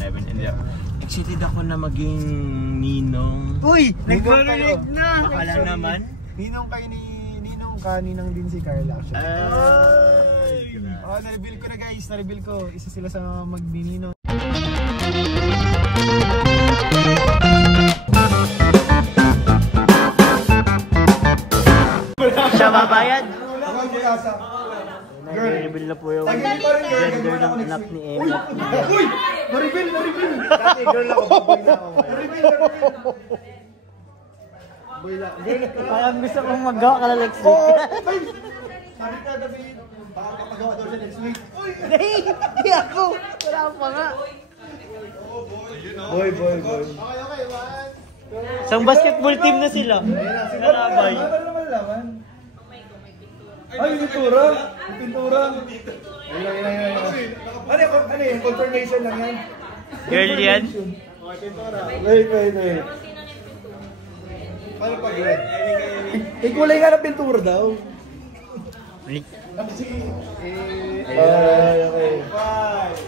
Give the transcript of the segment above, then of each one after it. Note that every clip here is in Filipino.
7-Eleven. Excited ako na maging ninong. Uy! Nagkarinig na! Akala naman. Ninong kaninang din si Carla actually. Na-reveal ko na guys, na-reveal ko. Isa sila sa magninino. Siya babayad? Nag-reveal na po yung gender ng anak ni Emma. Uy! Na-reveal! Dati girl ako, boy na ako. Na-reveal! Boy na. Parang gusto kong magawa ka na next week. Sabi ka, David, baka kapagawa daw siya next week. Uy! Hindi ako! Wala pa nga. Boy. Okay, Isang basketball team na sila. Karabay. Ano naman laman? Ay, yung pintura. Ayun. Ano yun? Confirmation lang yan. Girl yan. Wait. Paano pag red? Ikulay nga ng pintura daw. Okay. 5,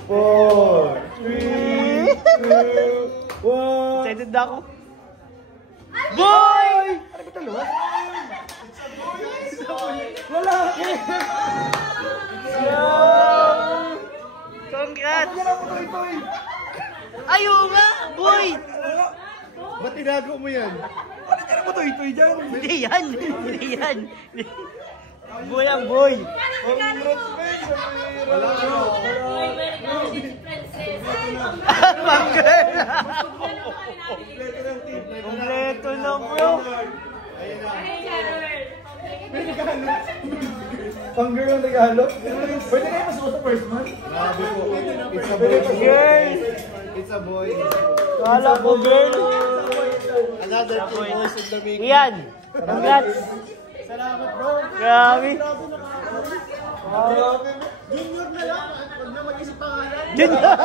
4, 3, 2, 1. Excited na ako. Boy! Ano ba dalawa? Lalaki! Congrats! Ano po ito eh? Ayaw nga! Boy! Ba't tinago mo yan? Ano dyan mo ito dyan? Hindi yan! Boy ang boy! Congrats men! Wala ko! Kompleto na bro! Pang-girl ang nag-halo? Pwede na yung masuot sa first month? Grabe po. It's a boy. Girl! It's a boy. Kala ko girl! Another two boys of the week. Iyan! Congrats! Salamat bro. Grabe! Junior na lang. Huwag na mag-isip pangalan. Junior!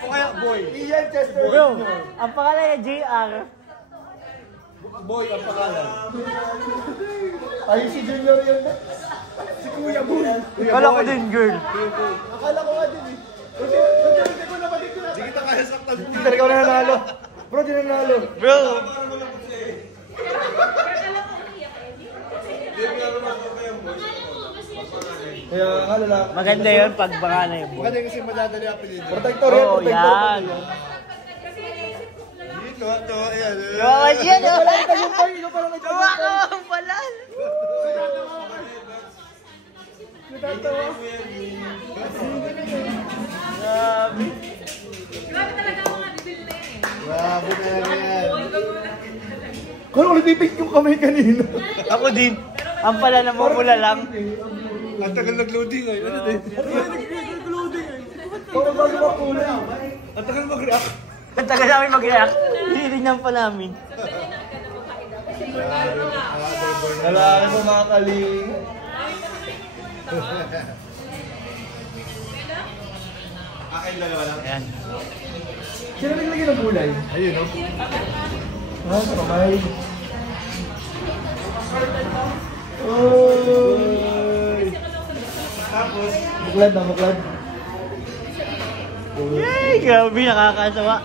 O kaya boy. Ian Chester. Bro, ang pangalan niya JR. Boy ang pangalan. Ay si Junior yun. Si Kuya Boy. Kala ko din girl. Akala ko nga din eh. Hindi ko na pati ko na. Hindi kita kaya saktan. Hindi talaga ako nanalo. Bro, di nanalo. Bro! Kaya lalaki. Maganda yun pag pangalan yung boy. Maganda kasi madadali ang apelido. Protector yan, Oo, protector. yan. Ito, ayan. Yawan yan! Ikaw parang may Gawa ko ang balal! Natatawa. Grabe. Grabe na yan. Kung nagpipik yung kamay kanina. Ako din. Ang pala namumula lang. Ang tagal nag-loading ay. Ano din? Nag-loading ay. Parang bago makulay. Ang tagal mag-react. Ang tagal namin mag-react. Hinitignan pa namin. Wala ka sa mga kaling. Akin dalawa lang. Ayan. Sino naglagay ng kulay? Ayun, no? Ah, kamay. Oy! Tapos, buklad. Yay! Grabe, nakakasawa.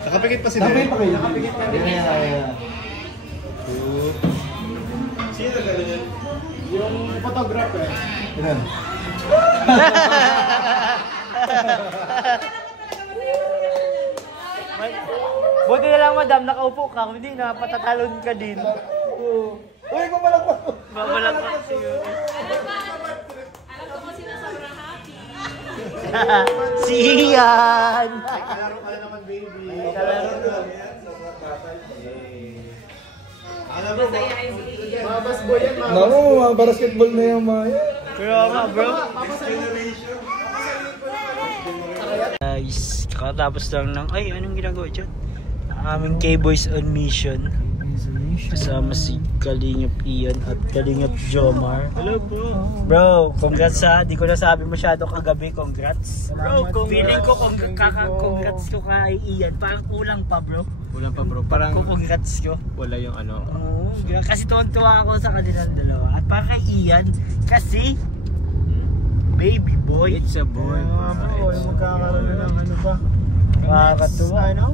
Nakapikit pa sila. Nakapikit pa kayo? Nakapikit pa rin. Ayan. Sino nagkala niyan? Yung photographer. Ilan? Buti na lang madam, nakaupo ka. Hindi na, patatalon ka din. Uy, mamalakpak ko. Mamalakpak siguro. Alam ko kung sino sobrang happy. Si Ian! Kalaro ka na naman, baby. Alam mo, mga basboy yan, mga basketball na yung mga yan. Kaya nga bro. Guys, kakatapos lang ng, ay anong ginagawa dyan? Aming K-Boys on mission. Kasama si Kalingap Ian at Kalingap Jomar. Hello bro. Bro, congrats ha. Di ko nasabi masyado kagabi. Congrats. Bro, feeling ko congrats ko kay Ian. Parang kulang pa bro. Kulang pa bro. Parang Congrats ko. wala yung ano. Oo, kasi tuwang-tuwa ako sa kanilang dalawa. At para kay Ian, kasi baby boy. It's a boy. Bro, magkakaroon na ng ano pa. Nakakatuwa. Ano?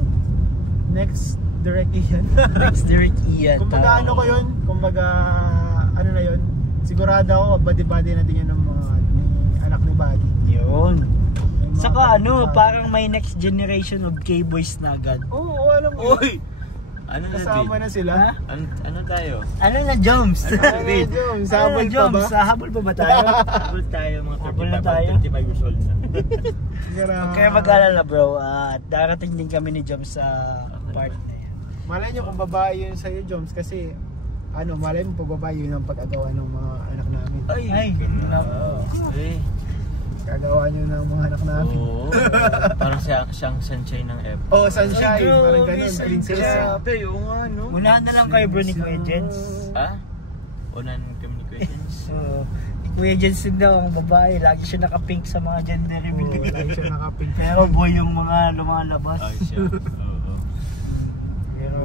Next direct Ian. Next direct Ian. Kumbaga ano ko yun? Kumbaga ano na yun? Sigurado ako, body-body na din yun ng mga ni anak ni Buddy. Yun. May mga Saka ano, kapatid. parang may next generation of K-boys na agad. Oo, alam mo. Uy! Ano na Kasama din? na sila. Ha? Ano tayo? Ano na, Joms? Ano na, Joms? Sabol pa ba? Sa habol pa ba tayo? Habol tayo mga Habol na 35 tayo? 35 years old na. Grabe. Kaya mag-alala bro, at darating din kami ni Joms sa part na yan. Malay nyo kung babae yun sa'yo, Joms, kasi ano, malay mo pag babae yun ang pag-agawa ng mga anak namin. Ay, Eh, Kagawa nyo ng mga anak namin. oo. Parang siyang sunshine ng F. Oh, sunshine, parang ganun, princess. Grabe, yung ano. unahan na lang kayo bro ni Kuya Jens. Ha? Unan kami ni Kuya Jens. So, ni Kuya Jens din daw ang babae, lagi siya naka-pink sa mga gender reveal. Oo, lagi siya nakapink. Pero boy yung mga lumalabas. Ay, siya. Oo. Pero,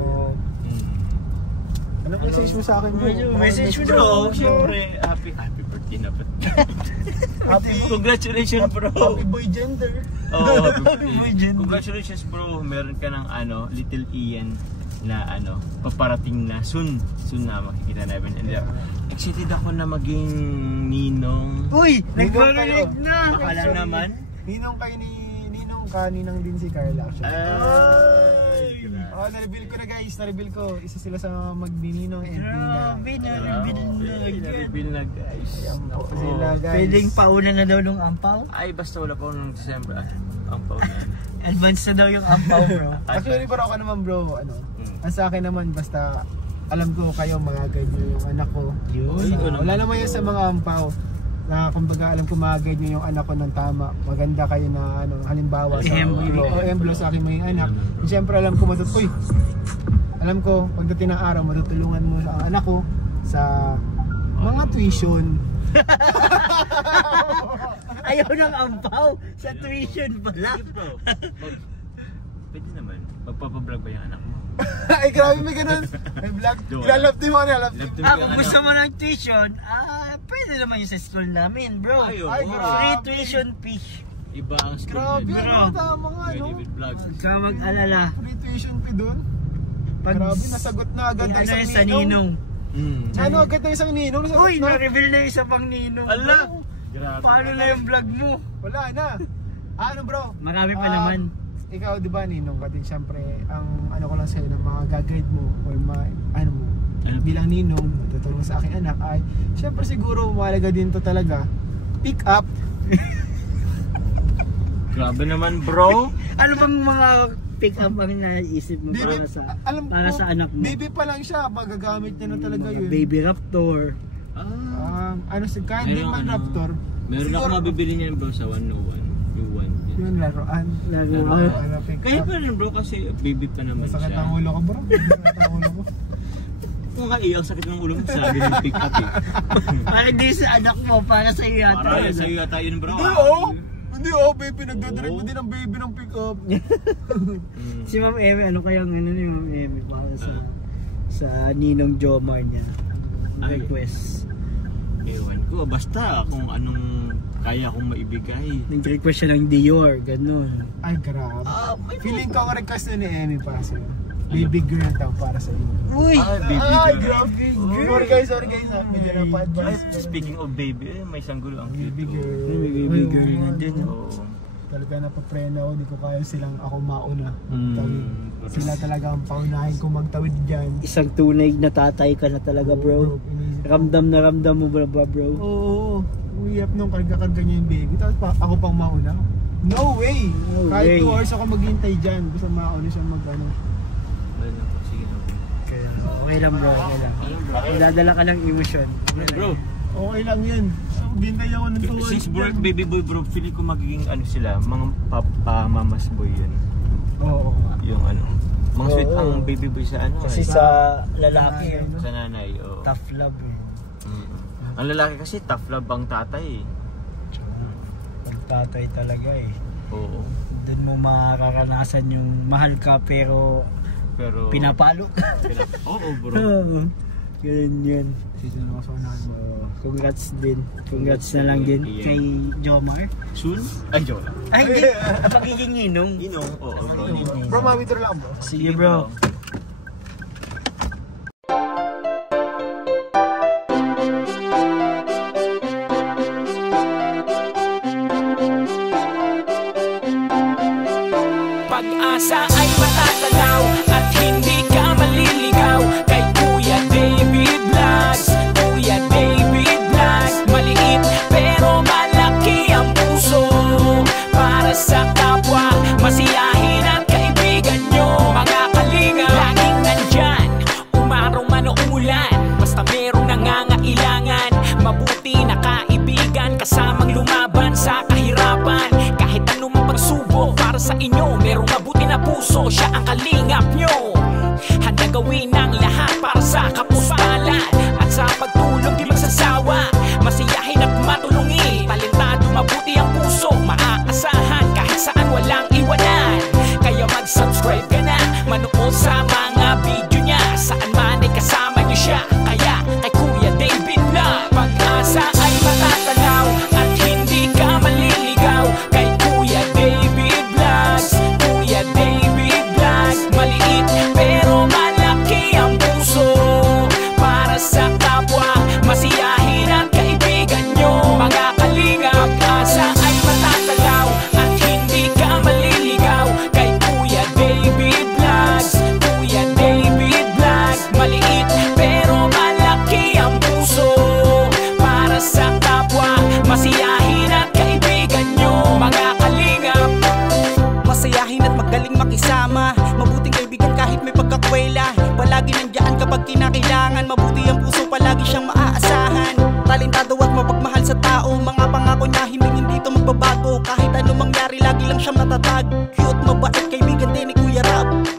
Anong message mo sa akin, bro? Message mo Bro, daw. syempre, happy birthday na ba? Happy, Congratulations, bro. happy boy gender. Oh, happy Happy boy, birthday. Jen. Congratulations, bro. Meron ka ng little Ian na paparating na soon na makikita namin. And excited ako na maging ninong. Uy! Ninong Nagrarinig kayo. na! Akala naman. Ninong kaninang din si Carla actually. Ay! Oh, na-reveal ko na guys, na-reveal ko. Isa sila sa magbininong and Nina. Grabe, na-reveal na agad. Na-reveal na, guys. Ayan po Naku. sila guys. Pwedeng pauna na daw nung ampaw. Ay, basta wala pa ako ng December. Ang paunan. Advance na daw yung ampaw bro. Actually, pero ako naman bro, ang sa akin naman, basta alam ko kayo mga guide nyo yung anak ko. Yun. Wala naman yun sa mga ampaw. Na kumbaga alam ko mga guide nyo yung anak ko ng tama. Maganda kayo na halimbawa sa emblo sa aking mga anak. Siyempre alam ko alam ko pagdating ng araw matutulungan mo ang anak ko sa mga tuition. Ayaw ng ampaw sa tuition pala. Bro, pwede naman. Magpapablog ba yung anak mo? Ay grabe may ganun. May vlog. Ilalap team ako niya. Love to be Ah, yung kung anak gusto mo. mo ng tuition, pwede naman yung sa school namin bro. Ay, oo. Ay, grabe. Free tuition fee. Iba ang school Grabe nila. ano, tama nga no. David Vlog. Huwag ka mag-alala. Free tuition fee dun. Pag Grabe, nasagot na agad ng ano isang yun sa ninong. Ano agad ng isang ninong? Nasagot Uy, na. na-reveal na yung isa pang ninong. Ala! bro. Grabe. Paano na yung vlog mo? Wala na. Ano bro? Marami pa Ah, naman. Ikaw di ba ninong ka din syempre ang ano ko lang sa'yo ng mga gagawin mo or ano mo bilang ninong tutulong sa aking anak ay syempre siguro mahalaga din to talaga pick up. Grabe naman, bro. Ano bang mga pick up ang naisip mo Baby, para sa anak mo? baby pa lang siya, magagamit niya na talaga Mga yun. Baby Raptor. Ano si kahit di man Raptor. Meron ako siguro- mabibili niyan, bro, sa 101. Yung 1. Yun laruan. Laruan. Pick Kaya up. pa rin, bro, kasi baby pa naman Masakit siya. ang ulo ko bro. Masakit ang ulo ko. Kung nga ang sakit ng ulo mo, sabi ng pick up eh. Para di sa anak mo, para sa iyo yata. Para sa'yo yata yun, bro. Hindi oh! Hindi oh, baby, nagdadirect mo din ang baby ng pick up. Si Ma'am Emi, ano kayang ano ni Ma'am Emi para sa Ninong Jomar niya? Ay. Request. Ewan ko, basta kung anong kaya kong maibigay. Nag-request siya ng Dior, ganun. Ay, grabe. Feeling ko ang request na ni Emmy para sa'yo. Baby girl daw para sa'yo. Uy! Ay, baby Ay, girl. grabe. Sorry guys. Medyo na Ay, pa-advance. speaking of baby, may sanggol ang cute. Baby girl. Baby girl na din. Oo. Talaga napaprena ako. Di ko kaya silang ako mauna. Hmm. Tawid. Sila talaga ang paunahin kong magtawid dyan. Isang tunay na tatay ka na talaga bro. Inisip ko. Ramdam na ramdam mo ba bro? Oo. Umiyak nung karga-karga niya yung baby. Tapos ako pang mauna. No way! No Kahit way. 2 hours ako maghintay dyan. Basta mauna siya mag-ano. Ayun na po, sige na. Kaya okay lang bro, okay lang. Dadala ka ng emosyon. Bro, Okay lang yun. Maghintay ako ng 2 hours. since dyan. baby boy, bro, feeling ko magiging ano sila, mga papa-mamas boy yun. Oo. Yung ano, mga sweet Oo. ang baby boy sa ano Kasi eh. sa lalaki, Sa Sa nanay, oo. tough love eh. Ang lalaki kasi tough love ang tatay eh. Pagtatay talaga eh. Oo. Doon mo mararanasan yung mahal ka pero Pero pinapalo ka. Oo, bro. Oo. Ganun yun. Dito na ako sa unahan mo. Congrats din. Congrats na lang din kay Jomar. Soon? Ay, joke lang. Ay, hindi. Pagiging ninong. Ninong? Oo, bro. Bro, ma-withdraw lang bro. Sige bro. Pag-asa ay matatanaw at hindi ka maliligaw kay Kuya David Vlogs. Kuya David Vlogs, maliit pero malaki ang puso para sa kapwa, masiyahin at kaibigan nyo. Mga kalinga, laging nandyan, umaraw man o umulan, basta merong nangangailangan. Mabuti na kaibigan, kasamang lumaban sa kahirapan. Kahit anumang pagsubok para sa inyo, merong mabuti na puso, siya ang kalingap nyo. Handa gawin ang lahat para sa kapuspalan at sa pagtulong di magsasawa, masiyahin at matulungin. Talentado, mabuti ang puso, maaasahan kahit saan walang iwanan. Kaya mag-subscribe ka na, manood sa mga video niya, saan man ay kasama niyo siya. Kaya kay Kuya David Vlog, pag-asa ay matatanaw at hindi ka maliligaw kay Kuya David Vlogs. Kuya David Vlogs, maliit pero malaki ang puso para sa kapwa, masiyahin at kaibigan nyo. Mga kalinga, pag-asa ay matatanaw at hindi ka maliligaw kay Kuya David Vlogs. Kuya David Vlogs, maliit pero malaki ang puso para sa kapwa, masiyahin at kaibigan nyo. Mga kalinga, masayahin at magaling makisama, mabuting kaibigan kahit may pagkakwela. Palagi nandiyan kapag kinakailangan, mabuti ang puso, palagi siyang maaasahan. Talentado at mapagmahal sa tao, mga pangako niya hindi to magbabago. Kahit anong mangyari, lagi lang siyang matatag. Cute, mabait, kaibigan din ni Kuya Rab.